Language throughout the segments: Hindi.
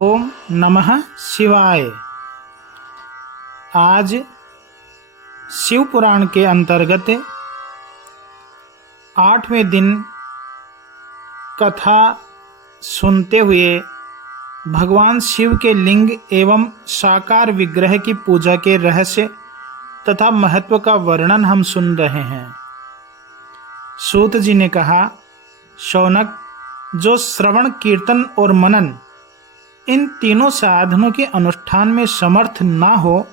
ओम नमः शिवाय। आज शिव पुराण के अंतर्गत 8वें दिन कथा सुनते हुए भगवान शिव के लिंग एवं साकार विग्रह की पूजा के रहस्य तथा महत्व का वर्णन हम सुन रहे हैं। सूत जी ने कहा, शौनक, जो श्रवण, कीर्तन और मनन इन तीनों साधनों के अनुष्ठान में समर्थ ना हो,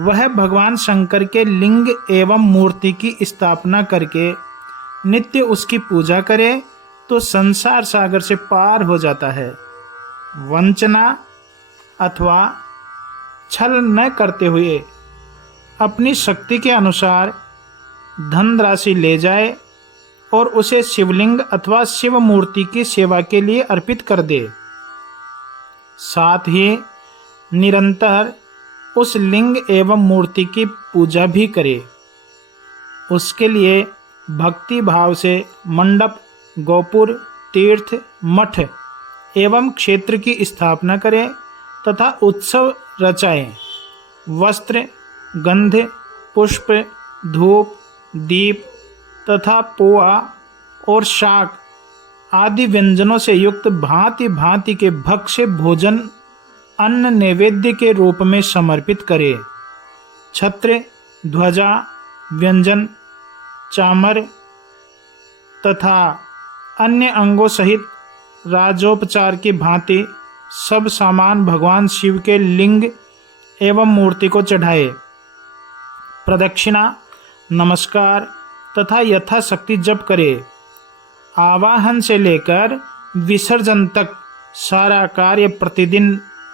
वह भगवान शंकर के लिंग एवं मूर्ति की स्थापना करके नित्य उसकी पूजा करे तो संसार सागर से पार हो जाता है। वंचना अथवा छल न करते हुए अपनी शक्ति के अनुसार धन राशि ले जाए और उसे शिवलिंग अथवा शिव मूर्ति की सेवा के लिए अर्पित कर दे। साथ ही निरंतर उस लिंग एवं मूर्ति की पूजा भी करे। उसके लिए भक्ति भाव से मंडप, गोपुर, तीर्थ, मठ एवं क्षेत्र की स्थापना करे तथा उत्सव रचाए। वस्त्र, गंध, पुष्प, धूप, दीप तथा पोआ और शाक आदि व्यंजनों से युक्त भांति भांति के भक्ष्य भोजन अन्न नैवेद्य के रूप में समर्पित करे। छत्र, ध्वजा, व्यंजन, चामर तथा अन्य अंगों सहित राजोपचार की भांति सब सामान भगवान शिव के लिंग एवं मूर्ति को चढ़ाए। प्रदक्षिणा, नमस्कार तथा यथाशक्ति जप करे। आवाहन से लेकर विसर्जन तक सारा कार्य प्रतिदिन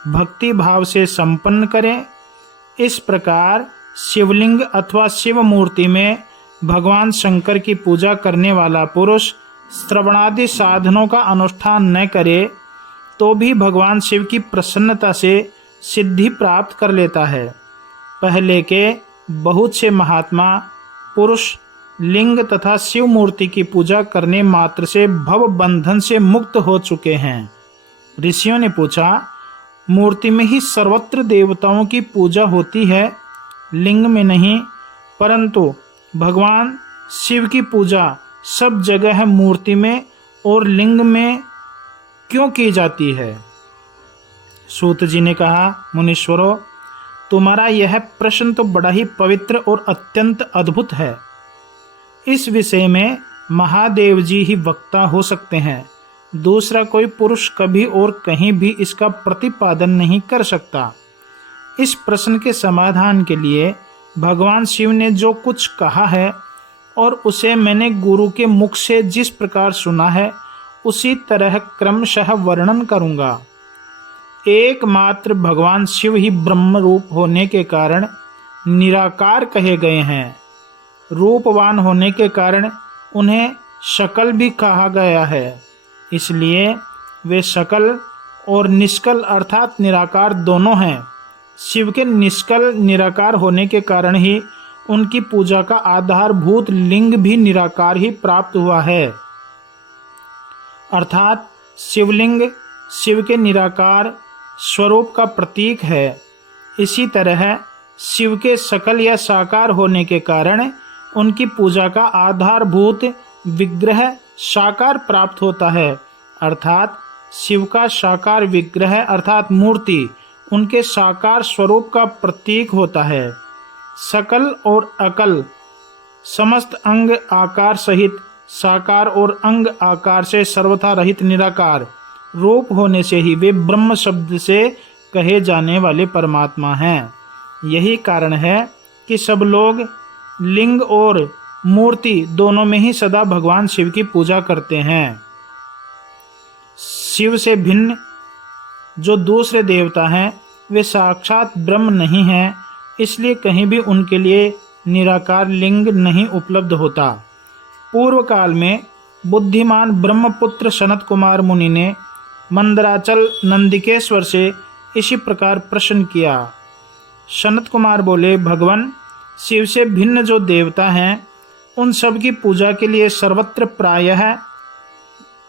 भक्ति भाव से संपन्न करें। इस प्रकार शिवलिंग अथवा शिव मूर्ति में भगवान शंकर की पूजा करने वाला पुरुष श्रवणादि साधनों का अनुष्ठान न करे तो भी भगवान शिव की प्रसन्नता से सिद्धि प्राप्त कर लेता है। पहले के बहुत से महात्मा पुरुष लिंग तथा शिव मूर्ति की पूजा करने मात्र से भव बंधन से मुक्त हो चुके हैं। ऋषियों ने पूछा, मूर्ति में ही सर्वत्र देवताओं की पूजा होती है, लिंग में नहीं, परंतु भगवान शिव की पूजा सब जगह है, मूर्ति में और लिंग में क्यों की जाती है? सूत जी ने कहा, मुनीश्वरों, तुम्हारा यह प्रश्न तो बड़ा ही पवित्र और अत्यंत अद्भुत है। इस विषय में महादेव जी ही वक्ता हो सकते हैं। दूसरा कोई पुरुष कभी और कहीं भी इसका प्रतिपादन नहीं कर सकता। इस प्रश्न के समाधान के लिए भगवान शिव ने जो कुछ कहा है और उसे मैंने गुरु के मुख से जिस प्रकार सुना है उसी तरह क्रमशः वर्णन करूंगा। एकमात्र भगवान शिव ही ब्रह्म रूप होने के कारण निराकार कहे गए हैं। रूपवान होने के कारण उन्हें शकल भी कहा गया है। इसलिए वे सकल और निष्कल अर्थात निराकार दोनों हैं। शिव के निष्कल निराकार होने के कारण ही उनकी पूजा का आधारभूत लिंग भी निराकार ही प्राप्त हुआ है। अर्थात शिवलिंग शिव के निराकार स्वरूप का प्रतीक है। इसी तरह शिव के सकल या साकार होने के कारण उनकी पूजा का आधारभूत विग्रह साकार प्राप्त होता है। अर्थात शिव का साकार विग्रह अर्थात मूर्ति उनके साकार स्वरूप का प्रतीक होता है। सकल और अकल समस्त अंग आकार सहित साकार और अंग आकार से सर्वथा रहित निराकार रूप होने से ही वे ब्रह्म शब्द से कहे जाने वाले परमात्मा हैं। यही कारण है कि सब लोग लिंग और मूर्ति दोनों में ही सदा भगवान शिव की पूजा करते हैं। शिव से भिन्न जो दूसरे देवता हैं वे साक्षात ब्रह्म नहीं हैं, इसलिए कहीं भी उनके लिए निराकार लिंग नहीं उपलब्ध होता। पूर्व काल में बुद्धिमान ब्रह्मपुत्र सनत कुमार मुनि ने मंदराचल नंदिकेश्वर से इसी प्रकार प्रश्न किया। सनत कुमार बोले, भगवान शिव से भिन्न जो देवता हैं उन सब की पूजा के लिए सर्वत्र प्रायः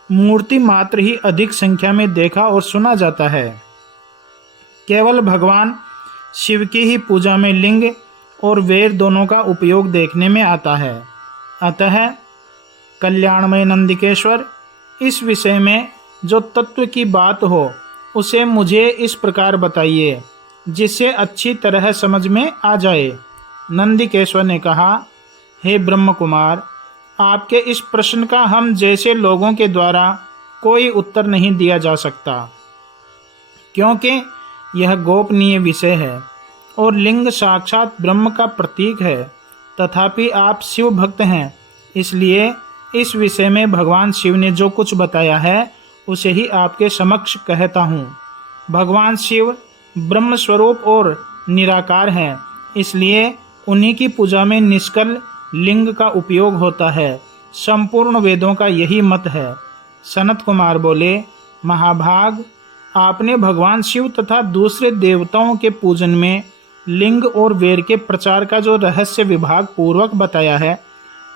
मूर्ति मात्र ही अधिक संख्या में देखा और सुना जाता है। केवल भगवान शिव की ही पूजा में लिंग और वेर दोनों का उपयोग देखने में आता है। अतः कल्याणमय नंदिकेश्वर, इस विषय में जो तत्व की बात हो उसे मुझे इस प्रकार बताइए जिससे अच्छी तरह समझ में आ जाए। नंदिकेश्वर ने कहा, हे ब्रह्म कुमार, आपके इस प्रश्न का हम जैसे लोगों के द्वारा कोई उत्तर नहीं दिया जा सकता, क्योंकि यह गोपनीय विषय है और लिंग साक्षात ब्रह्म का प्रतीक है। तथापि आप शिव भक्त हैं, इसलिए इस विषय में भगवान शिव ने जो कुछ बताया है उसे ही आपके समक्ष कहता हूँ। भगवान शिव ब्रह्म स्वरूप और निराकार हैं, इसलिए उन्हीं की पूजा में निष्कल लिंग का उपयोग होता है। संपूर्ण वेदों का यही मत है। सनत कुमार बोले, महाभाग, आपने भगवान शिव तथा दूसरे देवताओं के पूजन में लिंग और वेर के प्रचार का जो रहस्य विभाग पूर्वक बताया है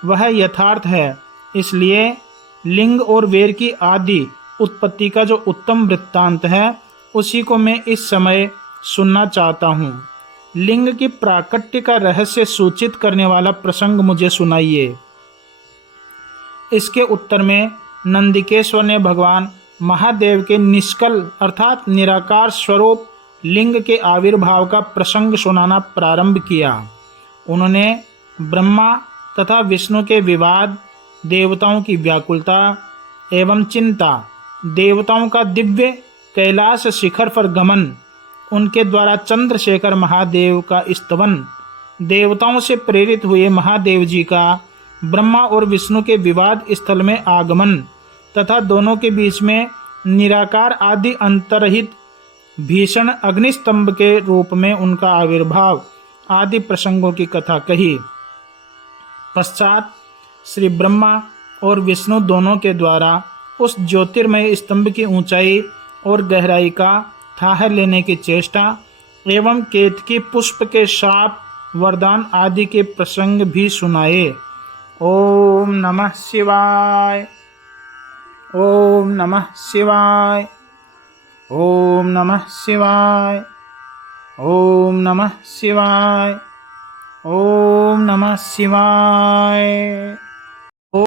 वह यथार्थ है। इसलिए लिंग और वेर की आदि उत्पत्ति का जो उत्तम वृत्तांत है उसी को मैं इस समय सुनना चाहता हूँ। लिंग की प्राकट्य का रहस्य सूचित करने वाला प्रसंग मुझे सुनाइए। इसके उत्तर में नंदिकेश्वर ने भगवान महादेव के निष्कल अर्थात निराकार स्वरूप लिंग के आविर्भाव का प्रसंग सुनाना प्रारंभ किया। उन्होंने ब्रह्मा तथा विष्णु के विवाद, देवताओं की व्याकुलता एवं चिंता, देवताओं का दिव्य कैलाश शिखर पर गमन, उनके द्वारा चंद्रशेखर महादेव का स्तवन, देवताओं से प्रेरित हुए महादेव जी का ब्रह्मा और विष्णु के विवाद स्थल में आगमन तथा दोनों के बीच में निराकार आदि अंतरहित भीषण अग्निस्तंभ के रूप में उनका आविर्भाव आदि प्रसंगों की कथा कही। पश्चात श्री ब्रह्मा और विष्णु दोनों के द्वारा उस ज्योतिर्मय स्तंभ की ऊंचाई और गहराई का थाह लेने की चेष्टा एवं केतकी पुष्प के शाप, वरदान आदि के प्रसंग भी सुनाए। ओम नमः शिवाय, ओम नमः शिवाय, ओम नमः शिवाय, ओम नमः शिवाय, ओम नमः शिवाय।